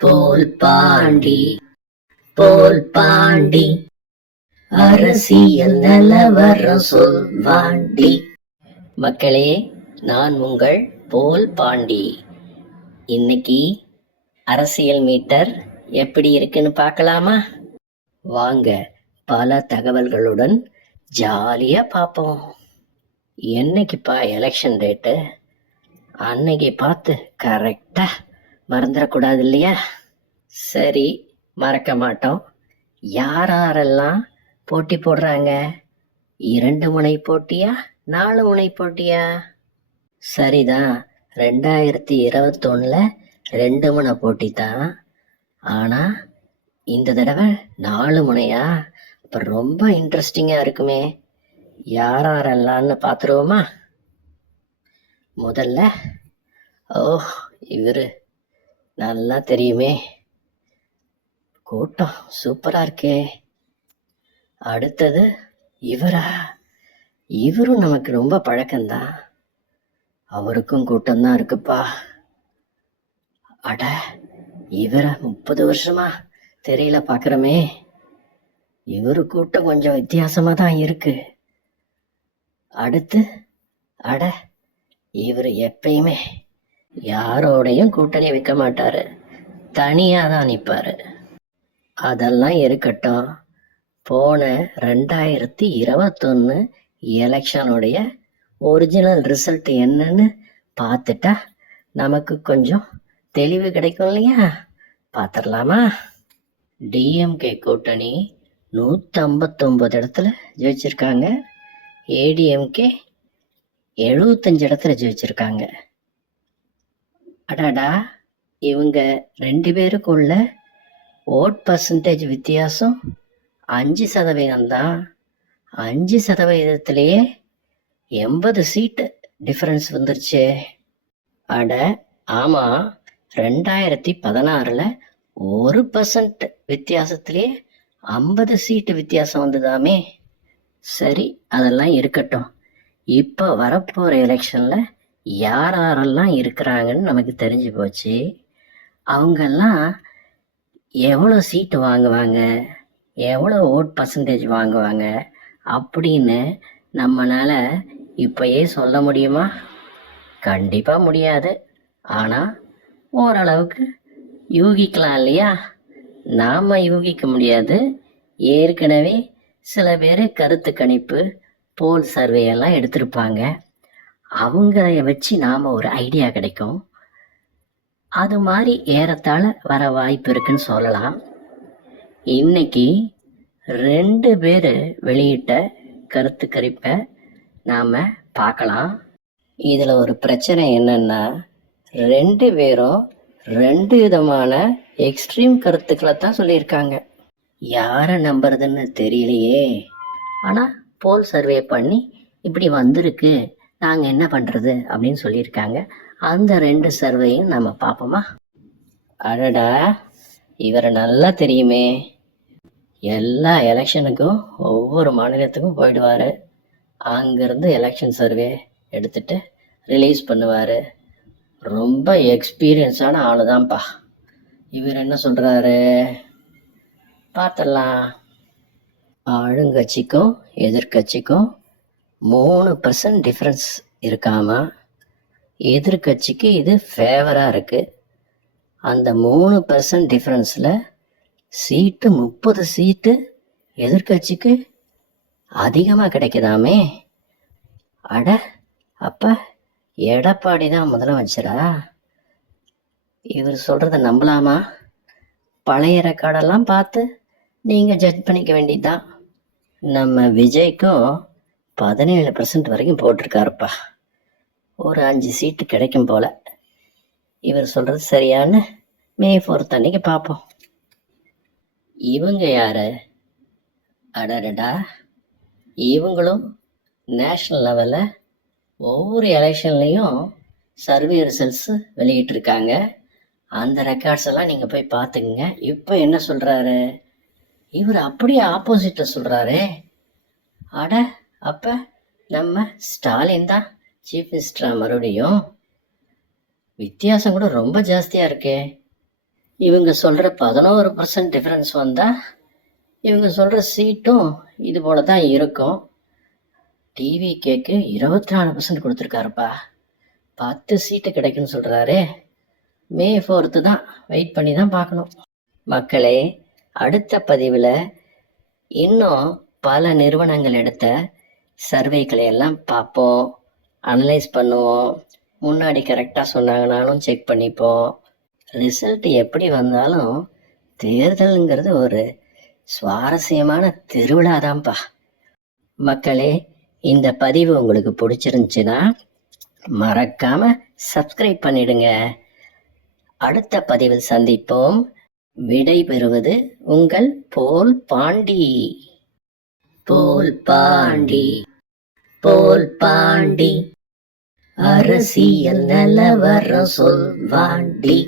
போல் பாண்டி போல் பாண்டி அரசியல் நிலவரம் சொல்வாண்டி. மக்களே, நான் உங்கள் போல் பாண்டி. இன்னைக்கு அரசியல் மீட்டர் எப்படி இருக்குன்னு பார்க்கலாமா? வாங்க, பல தகவல்களுடன் ஜாலியா பார்ப்போம். என்னைக்குப்பா எலெக்ஷன் டேட்டு? அன்னைக்கு பார்த்து கரெக்டா மறந்துடக்கூடாது இல்லையா? சரி, மறக்க மாட்டோம். யாரெல்லாம் போட்டி போடுறாங்க? 2 முனை போட்டியா, 4 முனை போட்டியா? சரிதான், 2021 2 முனை போட்டி தான். ஆனா இந்த தடவை 4 முனையா? அப்ப ரொம்ப இன்ட்ரெஸ்டிங்கா இருக்குமே. யாரெல்லாம்னு பார்த்துருவோமா? முதல்ல இவரு நல்லா தெரியுமே, கூட்டம் சூப்பரா இருக்கே. அடுத்தது இவரும் நமக்கு ரொம்ப பழக்கம்தான். அவருக்கும் கூட்டம்தான் இருக்குப்பா. அட, இவரை 30 வருஷமா தெரியல பார்க்குறோமே. இவரு கூட்டம் கொஞ்சம் வித்தியாசமா தான் இருக்கு. அடுத்து இவர் எப்பயுமே யாரோடையும் கூட்டணி வைக்க மாட்டாரு, தனியா தான் நிற்பாரு. அதெல்லாம் இருக்கட்டும். போன 2021 எலெக்ஷனுடைய ஒரிஜினல் ரிசல்ட் என்னன்னு பார்த்துட்டா நமக்கு கொஞ்சம் தெளிவு கிடைக்கும் இல்லையா? பார்த்துடலாமா? டிஎம்கே கூட்டணி 159 இடத்துல ஜெயிச்சிருக்காங்க. ஏடிஎம்கே 75 இடத்துல ஜெயிச்சிருக்காங்க. அடாடா, இவங்க 2 பேருக்குள்ள ஓட் பர்சன்டேஜ் வித்தியாசம் 5% தான். 5%த்திலேயே 80 சீட்டு டிஃபரன்ஸ் வந்துருச்சு. அட ஆமா, 2016 1% வித்தியாசத்திலேயே 50 சீட்டு வித்தியாசம் வந்ததாமே. சரி, அதெல்லாம் இருக்கட்டும். இப்போ வரப்போகிற எலெக்ஷனில் யாரெல்லாம் இருக்கிறாங்கன்னு நமக்கு தெரிஞ்சு போச்சு. அவங்கெல்லாம் எவ்வளோ சீட்டு வாங்குவாங்க, எவ்வளோ ஓட் பர்சன்டேஜ் வாங்குவாங்க அப்படின்னு நம்மளால் இப்போயே சொல்ல முடியுமா? கண்டிப்பாக முடியாது. ஆனால் ஓரளவுக்கு யூகிக்கலாம் இல்லையா? நாம் யூகிக்க முடியாது. ஏற்கனவே சில பேர் கருத்து கணிப்பு, போல் சர்வே எல்லாம் எடுத்திருப்பாங்க. அவங்க வச்சு நாம் ஒரு ஐடியா கிடைக்கும். அது மாதிரி ஏறத்தாழ வர வாய்ப்பு இருக்குன்னு சொல்லலாம். இன்னைக்கு 2 பேர் வெளியிட்ட கருத்து கணிப்பை நாம் பார்க்கலாம். இதில் ஒரு பிரச்சனை என்னன்னா, 2 பேரும் 2 விதமான எக்ஸ்ட்ரீம் கருத்துக்களை தான் சொல்லியிருக்காங்க. யாரை நம்புறதுன்னு தெரியலையே. ஆனால் போல் சர்வே பண்ணி இப்படி வந்திருக்கு, நாங்கள் என்ன பண்ணுறது அப்படின்னு சொல்லியிருக்காங்க. அந்த 2 சர்வேயும் நம்ம பார்ப்போமா? அடடா, இவரை நல்லா தெரியுமே. எல்லா எலெக்ஷனுக்கும் ஒவ்வொரு மாநிலத்துக்கும் போயிடுவார். அங்கேருந்து எலெக்ஷன் சர்வே எடுத்துட்டு ரிலீஸ் பண்ணுவார். ரொம்ப எக்ஸ்பீரியன்ஸான ஆளு தான்ப்பா. இவர் என்ன சொல்கிறாரு பார்த்துடலாம். ஆளுங்கட்சிக்கும் எதிர்கட்சிக்கும் 3% டிஃப்ரென்ஸ் இருக்காமா. எதிர்கட்சிக்கு இது ஃபேவராக இருக்குது. அந்த 3% டிஃப்ரென்ஸில் சீட்டு 30 சீட்டு எதிர்கட்சிக்கு அதிகமாக கிடைக்குதாமே. அட, அப்போ எடப்பாடி தான் முதலமைச்சரா? இவர் சொல்கிறத நம்பலாமா? பழைய ரெக்கார்டெல்லாம் பார்த்து நீங்கள் ஜட்ஜ் பண்ணிக்க வேண்டியதுதான். நம்ம விஜய்க்கும் 17% வரைக்கும் போட்டிருக்காருப்பா. ஒரு 5 சீட்டு கிடைக்கும் போல. இவர் சொல்கிறது சரியான்னு மே 4 அன்னைக்கு பார்ப்போம். இவங்க யாரு? அடடா, இவங்களும் நேஷ்னல் லெவலில் ஒவ்வொரு எலெக்ஷன்லேயும் சர்வே ரிசல்ட்ஸ் வெளியிட்டிருக்காங்க. அந்த ரெக்கார்ட்ஸ் எல்லாம் நீங்கள் போய் பார்த்துக்குங்க. இப்போ என்ன சொல்கிறாரு? இவர் அப்படியே ஆப்போசிட்டில் சொல்கிறாரே. அட, அப்போ நம்ம ஸ்டாலின் தான் சீஃப் மினிஸ்டரா? மறுபடியும் வித்தியாசம் கூட ரொம்ப ஜாஸ்தியாக இருக்கே. இவங்க சொல்கிற 11% டிஃப்ரென்ஸ் வந்தால் இவங்க சொல்கிற சீட்டும் இது போல தான் இருக்கும். டிவி கேக்கு 24% கொடுத்துருக்காருப்பா. 10 சீட்டு கிடைக்குன்னு சொல்கிறாரே. மே 4 தான், வெயிட் பண்ணி தான் பார்க்கணும். மக்களே, அடுத்த பதிவில் இன்னும் பல நிறுவனங்கள் எடுத்த சர்வேக்களை எல்லாம் பார்ப்போம், அனலைஸ் பண்ணுவோம். முன்னாடி கரெக்டாக சொன்னாங்கனாலும் செக் பண்ணிப்போம். ரிசல்ட் எப்படி வந்தாலும் தேர்தலுங்கிறது ஒரு சுவாரஸ்யமான திருவிழா தான்ப்பா. மக்களே, இந்த பதிவு உங்களுக்கு பிடிச்சிருந்துச்சுன்னா மறக்காம சப்ஸ்கிரைப் பண்ணிடுங்க. அடுத்த பதிவில் சந்திப்போம். விடை பெறுவது உங்கள் போல் பாண்டி. போல் பாண்டி, போல் பாண்டி, அரசியல் நிலவரம் சொல்வாண்டி.